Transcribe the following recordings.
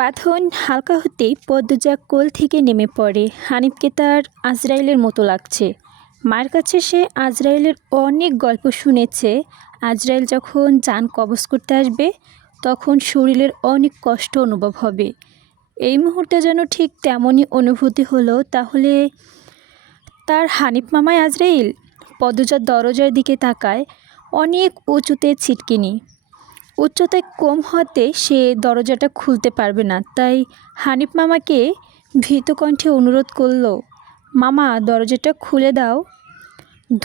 বাঁধন হালকা হতেই পদ্মজা কোল থেকে নেমে পড়ে। হানিফকে তার আজরাইলের মতো লাগছে। মায়ের কাছে সে আজরাইলের অনেক গল্প শুনেছে। আজরাইল যখন জান কবজ করতে আসবে তখন শরীরের অনেক কষ্ট অনুভব হবে। এই মুহূর্তে যেন ঠিক তেমনই অনুভূতি হলো। তাহলে তার হানিফ মামাই আজরাইল? পদ্মজার দরজার দিকে তাকায়। অনেক উঁচুতে ছিটকিনি, উচ্চতায় কম হতে সে দরজাটা খুলতে পারবে না। তাই হানিফ মামাকে ভীত কণ্ঠে অনুরোধ করল, মামা দরজাটা খুলে দাও।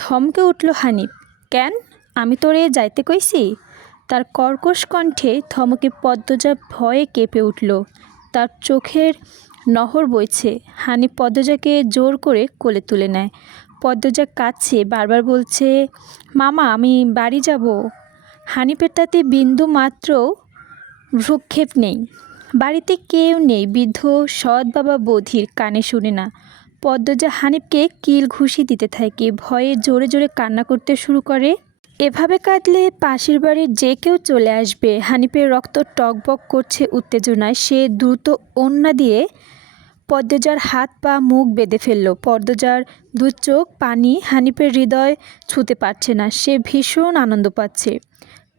ধমকে উঠল হানিফ, কেন? আমি তোরে যাইতে কইছি? তার কর্কশ কণ্ঠে ধমকে পদ্মজা ভয়ে কেঁপে উঠল। তার চোখের নহর বইছে। হানিফ পদ্মজাকে জোর করে কোলে তুলে নেয়। পদ্মজা কাঁদছে, বারবার বলছে, মামা আমি বাড়ি যাব। হানিফের তাতে বিন্দু মাত্র ভ্রুক্ষেপ নেই। বাড়িতে কেউ নেই। বৃদ্ধ সৎ বাবা বধির, কানে শুনে না। পদ্মজা হানিফকে কিল ঘুষি দিতে থাকে। ভয়ে জোরে জোরে কান্না করতে শুরু করে। এভাবে কাঁদলে পাশের বাড়ির যে কেউ চলে আসবে। হানিফের রক্ত টকবক করছে উত্তেজনায়। সে দ্রুত ওড়না দিয়ে পদ্মজার হাত পা মুখ বেঁধে ফেলল। পদ্মজার দু চোখ পানি, হানিফের হৃদয় ছুঁতে পারছে না। সে ভীষণ আনন্দ পাচ্ছে,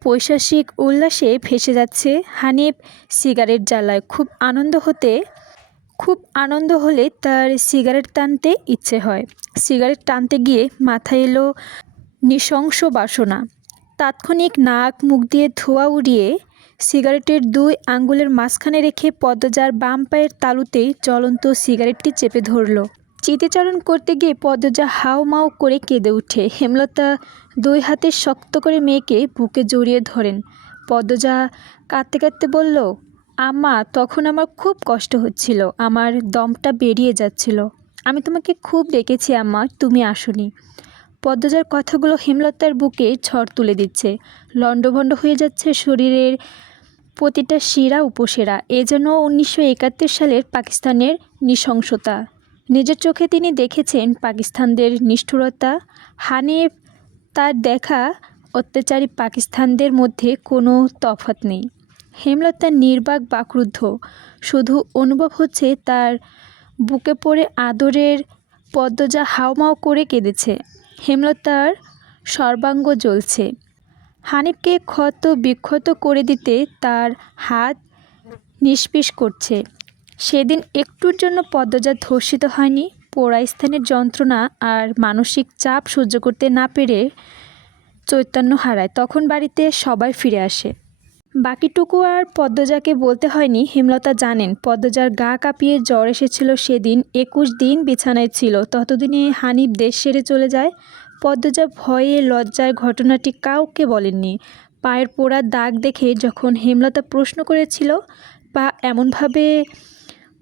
পৈশাসিক উল্লাসে ভেসে যাচ্ছে। হানিফ সিগারেট জ্বালায়। খুব আনন্দ হলে তার সিগারেট টানতে ইচ্ছে হয়। সিগারেট টানতে গিয়ে মাথায় এলো নৃশংস বাসনা। তাৎক্ষণিক নাক মুখ দিয়ে ধোঁয়া উড়িয়ে সিগারেটের দুই আঙ্গুলের মাঝখানে রেখে পদ্মজার বাম পায়ের তালুতেই জ্বলন্ত সিগারেটটি চেপে ধরল। চিতিচারণ করতে গিয়ে পদ্মজা হাউ মাউ করে কেঁদে উঠে। হেমলতা দুই হাতে শক্ত করে মেয়েকে বুকে জড়িয়ে ধরেন। পদ্মজা কাঁদতে কাঁদতে বলল, আম্মা তখন আমার খুব কষ্ট হচ্ছিল, আমার দমটা বেরিয়ে যাচ্ছিল। আমি তোমাকে খুব ডেকেছি আম্মা, তুমি আসোনি। পদ্মজার কথাগুলো হেমলতার বুকে ঝড় তুলে দিচ্ছে। লণ্ডভণ্ড হয়ে যাচ্ছে শরীরের প্রতিটা শিরা উপশিরা। এ যেন 1971 সালের পাকিস্তানের নৃশংসতা। নিজের চোখে তিনি দেখেছেন পাকিস্তানদের নিষ্ঠুরতা। হানিফ তার দেখা অত্যাচারী পাকিস্তানদের মধ্যে কোনো তফাৎ নেই। হেমলতা নির্বাক বাকরুদ্ধ। শুধু অনুভব হচ্ছে তার বুকে পড়ে আদরের পদ্মজা হাউমাউ করে কেঁদেছে। হেমলতার সর্বাঙ্গ জ্বলছে। হানিফকে ক্ষত বিক্ষত করে দিতে তার হাত নিষ্পিস করছে। সেদিন একটুর জন্য পদ্মজা ধর্ষিত হয়নি। পোড়া স্থানের যন্ত্রণা আর মানসিক চাপ সহ্য করতে না পেরে চৈতন্য হারায়। তখন বাড়িতে সবাই ফিরে আসে। বাকিটুকু আর পদ্মজাকে বলতে হয়নি। হেমলতা জানেন পদ্মজার গা কাঁপিয়ে জ্বর এসেছিল সেদিন। 21 দিন বিছানায় ছিল। ততদিনে হানিফ দেশ ছেড়ে চলে যায়। পদ্মজা ভয়ে লজ্জায় ঘটনাটি কাউকে বলেননি। পায়ের পোড়ার দাগ দেখে যখন হেমলতা প্রশ্ন করেছিল, পা এমনভাবে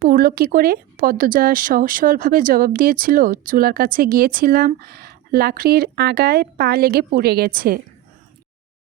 পুড়ল কী করে, পদ্মজা সহজ সরলভাবে জবাব দিয়েছিল, চুলার কাছে গিয়েছিলাম, লাকড়ির আগায় পা লেগে পুড়ে গেছে।